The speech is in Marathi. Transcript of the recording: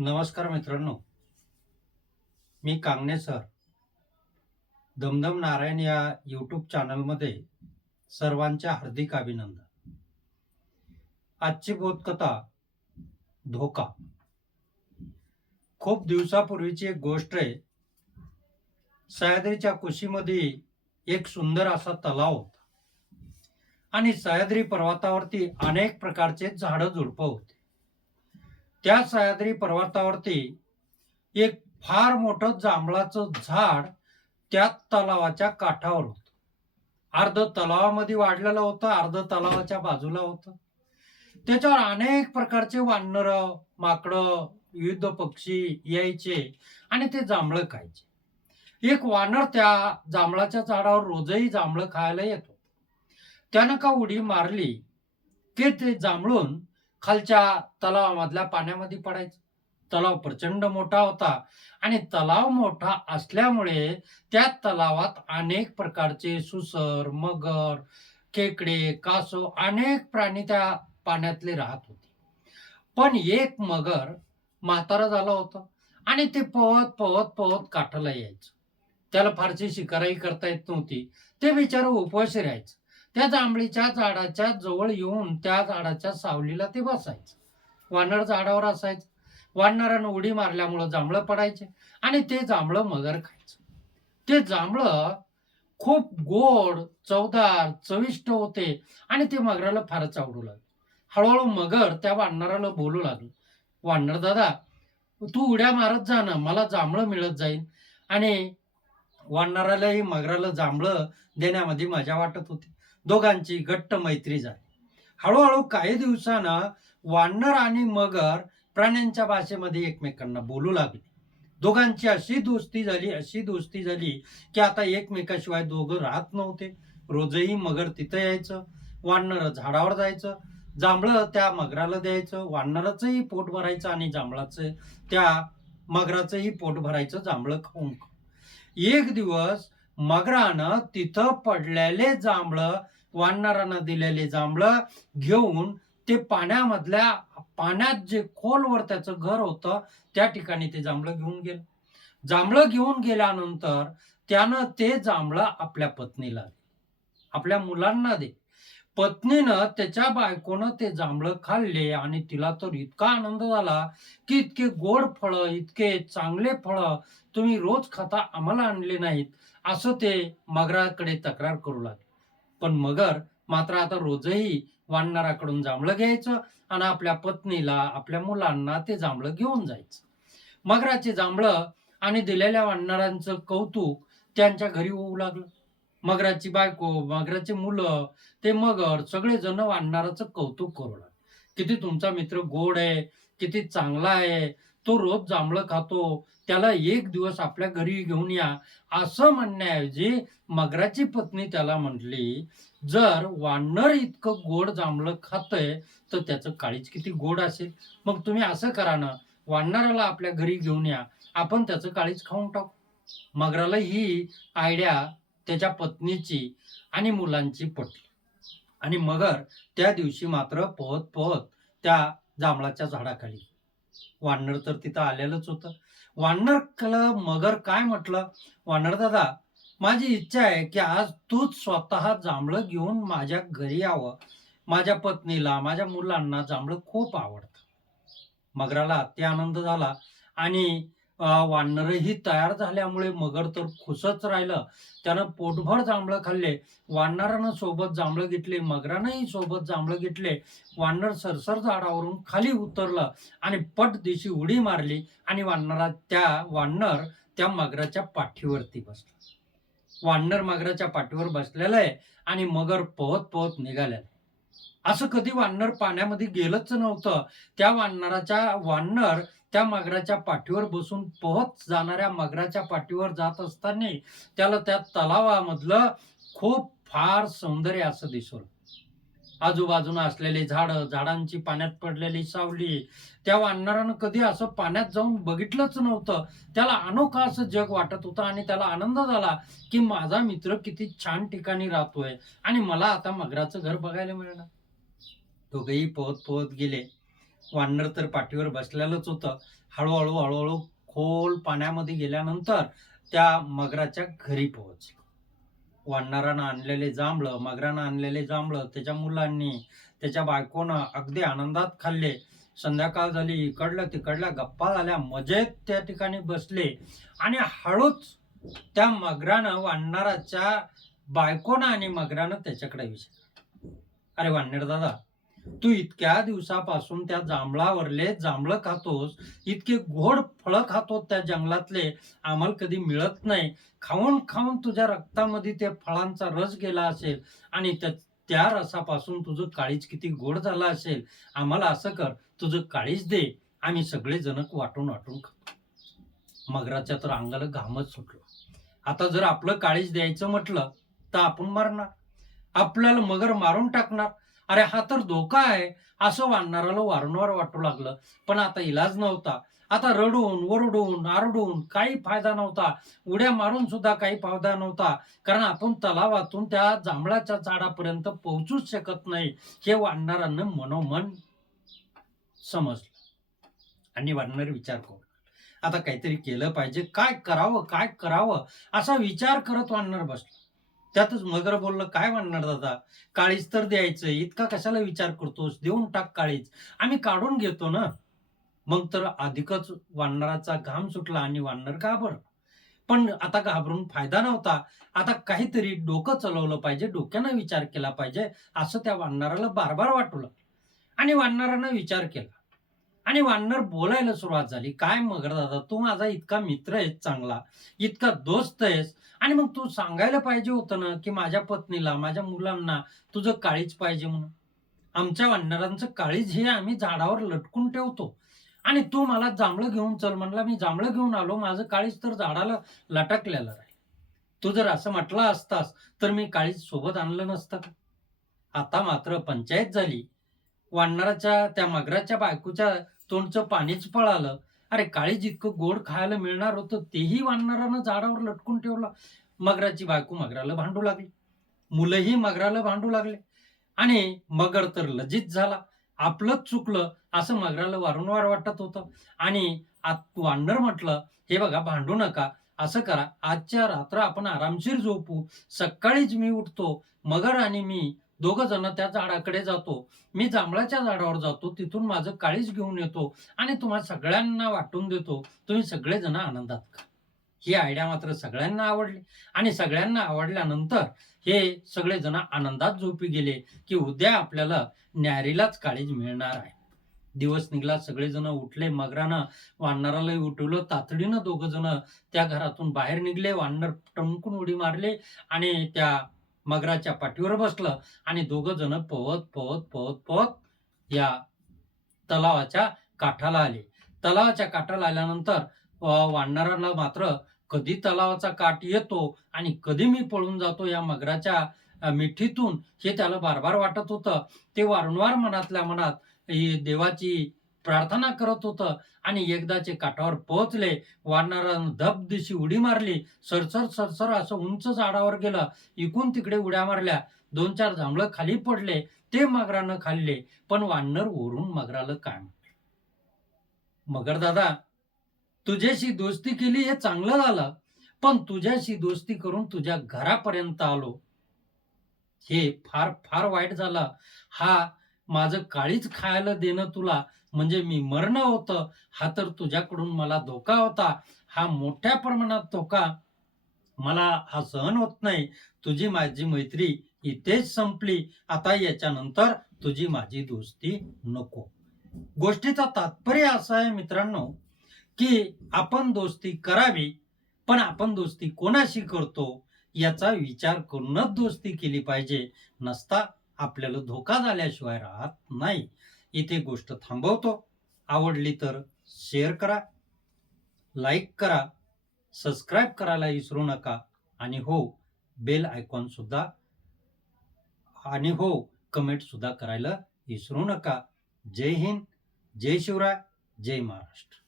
नमस्कार मित्रांनो. मी कांगणे सर. दमदम नारायण या यूट्यूब चॅनलमध्ये सर्वांच्या हार्दिक अभिनंदन. आजची बोधकथा धोका. खूप दिवसापूर्वीची एक गोष्ट आहे. सह्याद्रीच्या कुशीमध्ये एक सुंदर असा तलाव होता. आणि सह्याद्री पर्वतावरती अनेक प्रकारचे झाडं झुडपं होते. त्या सह्याद्री पर्वतावरती एक फार मोठं जांभळाचं झाड त्या तलावाच्या काठावर होत. अर्ध तलावामध्ये वाढलेलं होतं अर्ध तलावाच्या बाजूला होतं. त्याच्यावर अनेक प्रकारचे वानर माकडं विविध पक्षी यायचे आणि ते जांभळं खायचे. एक वानर त्या जांभळाच्या झाडावर रोजही जांभळं खायला येतो. त्यानं का उडी मारली की ते जांभळून खालच्या तलावामधल्या पाण्यामध्ये पडायचं. तलाव प्रचंड मोठा होता आणि तलाव मोठा असल्यामुळे त्या तलावात अनेक प्रकारचे सुसर मगर खेकडे कासव अनेक प्राणी त्या पाण्यातले राहत होते. पण एक मगर म्हातारा झाला होता आणि ते पवत पवत पोहत काठाला यायचं. त्याला फारशी शिकाराही करता येत नव्हती. ते बिचारं उपवाशी राहायचं. त्या जांभळीच्या झाडाच्या जवळ येऊन त्या झाडाच्या सावलीला ते बसायचं. वानर झाडावर असायचं. वानरानं उडी मारल्यामुळं जांभळं पडायचे आणि ते जांभळं मगर खायचं. ते जांभळं खूप गोड चवदार चविष्ट होते आणि ते मगराला फारच आवडू लागले. हळूहळू मगर त्या वानराला बोलू लागलं. वानर दादा तू उड्या मारत जा ना मला जांभळं मिळत जाईल आणि वानरालाही मगराला जांभळं देण्यामध्ये मजा वाटत होती. दोघांची घट्ट मैत्री झाली. हळूहळू काही दिवसानं वानर आणि मगर प्राण्यांच्या भाषेमध्ये एकमेकांना बोलू लागले. दोघांची अशी दोस्ती झाली अशी दोस्ती झाली की आता एकमेकाशिवाय दोघं राहत नव्हते. रोजही मगर तिथं यायचं वानर झाडावर जायचं जांभळं त्या मगराला द्यायचं वानराचंही पोट भरायचं आणि जांभळाचं त्या मगराचंही पोट भरायचं जांभळं खाऊन एक दिवस मगरानं तिथं पडलेले जांभळं वानरांना दिलेले जांभळं घेऊन ते पाण्यामधल्या पाण्यात जे खोलवर त्याचं घर होतं त्या ठिकाणी ते जांभळं घेऊन गेलं. जांभळं घेऊन गेल्यानंतर त्यानं ते जांभळं आपल्या पत्नीला दे आपल्या मुलांना दे पत्नीनं त्याच्या बायकोनं ते जांभळं खाल्ले आणि तिला तर इतका आनंद झाला की इतके गोड फळं इतके चांगले फळं तुम्ही रोज खाता आम्हाला आणले नाहीत असं ते मगराकडे तक्रार करू लागले. पण मगर मात्र आता रोजही वानराकडून जांभळं घ्यायचं आणि आपल्या पत्नीला आपल्या मुलांना ते जांभळं घेऊन जायचं. मगराचे जांभळं आणि दिलेल्या वानरांचं कौतुक त्यांच्या घरी होऊ लागलं. मगराची बायको मगराचे मुलं ते मगर सगळेजण वानराचं कौतुक करू लागले. किती तुमचा मित्र गोड आहे किती चांगला आहे तो रोज जांभळं खातो त्याला एक दिवस आपल्या घरी घेऊन या असं म्हणण्याऐवजी मगराची पत्नी त्याला म्हटली जर वानर इतकं गोड जांभळं खातंय तर त्याचं काळीच किती गोड असेल. मग तुम्ही असं करा ना वानराला आपल्या घरी घेऊन या आपण त्याचं काळीच खाऊन टाकू. मगराला ही आयडिया त्याच्या पत्नीची आणि मुलांची पटली. आणि मगर त्या दिवशी मात्र पोहत पोहत त्या जांभळाच्या झाडाखाली वानर तर तिथं आलेलंच होतं. वानर मगर काय म्हटलं? वानर दादा माझी इच्छा आहे की आज तूच स्वतः जांभळं घेऊन माझ्या घरी यावं. माझ्या पत्नीला माझ्या मुलांना जांभळं खूप आवडतं. मगराला अति आनंद झाला आणि वानरही तयार झाल्यामुळे मगर तर खुसच राहिलं. त्यानं पोटभर जांभळं खाल्ले. वानरानं सोबत जांभळं घेतले. मगरानंही सोबत जांभळं घेतले. वानर सरसर झाडावरून खाली उतरलं आणि पट दिशी उडी मारली आणि वानरा त्या वानर त्या मगराच्या पाठीवरती बसला. वानर मगराच्या पाठीवर बसलेला आहे आणि मगर पोहत पोहत निघालेला असं कधी वानर पाण्यामध्ये गेलंच नव्हतं. त्या वानराच्या वानर त्या मगराच्या पाठीवर बसून पोहत जाणाऱ्या मगराच्या पाठीवर जात असताना त्याला त्या तलावामधलं खूप फार सौंदर्य असं दिसलं. आजूबाजून असलेले झाडं झाडांची पाण्यात पडलेली सावली त्या वानरानं कधी असं पाण्यात जाऊन बघितलंच नव्हतं. त्याला अनोखा असं जग वाटत होतं आणि त्याला आनंद झाला की माझा मित्र किती छान ठिकाणी राहतोय आणि मला आता मगराचं घर बघायला मिळणार. दोघेही पोहत पोहत गेले. वानर तर पाठीवर बसलेलंच होतं. हळूहळू हळूहळू खोल पाण्यामध्ये गेल्यानंतर त्या मगराच्या घरी पोहोचलं. वानरानं आणलेले जांभळं मगरानं आणलेले जांभळं त्याच्या मुलांनी त्याच्या बायकोनं अगदी आनंदात खाल्ले. संध्याकाळ झाली इकडलं तिकडल्या गप्पा झाल्या मजेत त्या ठिकाणी बसले. आणि हळूच त्या मगरानं वानराच्या बायकोनं आणि मगरानं त्याच्याकडे विचारलं. अरे वानर दादा तू इतक्या दिवसापासून त्या जांभळावरले जांभळं खातोस इतके गोड फळं खातो त्या जंगलातले आम्हाला कधी मिळत नाही. खाऊन खाऊन तुझ्या रक्तामध्ये त्या फळांचा रस गेला असेल आणि त्या त्या रसापासून तुझं काळीज किती गोड झालं असेल. आम्हाला असं कर तुझं काळीज दे. आम्ही सगळे जनक वाटून वाटून खातो. मगराच्या तर अंगाला घामच सुटलं. आता जर आपलं काळीज द्यायचं म्हटलं तर आपण मारणार. आपल्याला मगर मारून टाकणार. अरे हा तर धोका आहे. असं वाढणाराला वारंवार वाटू लागलं. पण आता इलाज नव्हता. आता रडून ओरडून आरडून काही फायदा नव्हता. उड्या मारून सुद्धा काही फायदा नव्हता. कारण आपण तलावातून त्या जांभळाच्या झाडापर्यंत पोहोचूच शकत नाही हे वाढणाऱ्यांना मनोमन समजलं. आणि वाढणारे विचार करू आता काहीतरी केलं पाहिजे. काय करावं काय करावं? असा विचार करत वाढणार बसला. त्यातच मगर बोललं काय म्हणणार दादा? काळीज तर द्यायचं. इतका कशाला विचार करतोस? देऊन टाक काळीज. आम्ही काढून घेतो ना. मग तर अधिकच वानराचा घाम सुटला आणि वानर घाबर पण आता घाबरून फायदा नव्हता. आता काहीतरी डोकं चालवलं पाहिजे डोक्यानं विचार केला पाहिजे असं त्या वानराला बार बार वाटू आणि वानरानं विचार केला. आणि वानर बोलायला सुरुवात झाली. काय मगर दादा तू माझा इतका मित्र आहेस चांगला इतका दोस्त आहेस. आणि मग तू सांगायला पाहिजे होतं ना की माझ्या पत्नीला माझ्या मुलांना तुझं काळीच पाहिजे म्हणून. आमच्या वानरांचं काळीज हे आम्ही झाडावर लटकून ठेवतो. आणि तू मला जांभळं घेऊन चल म्हणला. मी जांभळं घेऊन आलो. माझं काळीज तर झाडाला लटकलेलं राहील. तू जर असं म्हटलं असतास तर मी काळीज सोबत आणलं नसतं का? आता मात्र पंचायत झाली. वानराच्या त्या मगराच्या बायकोच्या तोंडचं पाणीच पळालं अरे काळी जितकं गोड खायला मिळणार होतं तेही वानरानं झाडावर लटकून ठेवलं. मगराची बायको मगराला भांडू लागली. मुलंही मगराला भांडू लागले. आणि मगर तर लज्जित झाला. आपलंच चुकलं असं मगराला वारंवार वाटत होतं. आणि आत वानर म्हटलं हे बघा भांडू नका. असं करा. आजच्या रात्र आपण आरामशीर झोपू. सकाळीच मी उठतो. मगर आणि मी दोघ जण त्या झाडाकडे जातो. मी जांभळाच्या झाडावर जातो. तिथून माझं काळीज घेऊन येतो आणि तुम्हा सगळ्यांना वाटून देतो. तुम्ही सगळेजण आनंदात का ही आयडिया मात्र सगळ्यांना आवडली. आणि सगळ्यांना आवडल्यानंतर हे सगळेजण आनंदात झोपी गेले की उद्या आपल्याला न्यारीलाच काळीज मिळणार आहे. दिवस निघला सगळेजण उठले मगरानं वानरालाही उठवलं तातडीनं दोघ जण त्या घरातून बाहेर निघले वानर टमकून उडी मारले आणि त्या मगराच्या पाठीवर बसलं. आणि दोघं जण पोहत पोहत पोहत पोहत या तलावाच्या काठाला आले. तलावाच्या काठाला आल्यानंतर वाढणाऱ्याला मात्र कधी तलावाचा काठ येतो आणि कधी मी पळून जातो या मगराच्या मिठीतून हे त्याला बार बार वाटत होतं. ते वारंवार मनातल्या मनात देवाची प्रार्थना करत होतं. आणि एकदाचे काठावर पोहोचले. वानरानं धब दिशी उडी मारली. सरसर सरसर असं उंच झाडावर गेलं. इकून तिकडे उड्या मारल्या. दोन चार जांभळं खाली पडले. ते मगरानं खाल्ले. पण वानर ओरून मगराला काय मगर दादा तुझ्याशी दोस्ती केली हे चांगलं झालं. पण तुझ्याशी दोस्ती करून तुझ्या घरापर्यंत आलो. हे फार फार वाईट झालं. हा माझं काळीच खायला देणं तुला म्हणजे मी मरणं होतं हा तर तुझ्याकडून मला धोका होता हा मोठ्या प्रमाणात धोका. मला हा सहन होत नाही. तुझी माझी मैत्री इथेच संपली. आता याच्यानंतर तुझी माझी दोस्ती नको. गोष्टीचा तात्पर्य असं आहे मित्रांनो की आपण दोस्ती करावी पण आपण दोस्ती कोणाशी करतो याचा विचार करूनच दोस्ती केली पाहिजे. नसता आपल्याला धोका झाल्याशिवाय राहत नाही. इथे गोष्ट थांबवतो. आवडली तर शेअर करा लाईक करा सबस्क्राईब करायला विसरू नका. आणि हो बेल आयकॉनसुद्धा आणि हो कमेंटसुद्धा करायला विसरू नका. जय हिंद जय शिवराय जय महाराष्ट्र.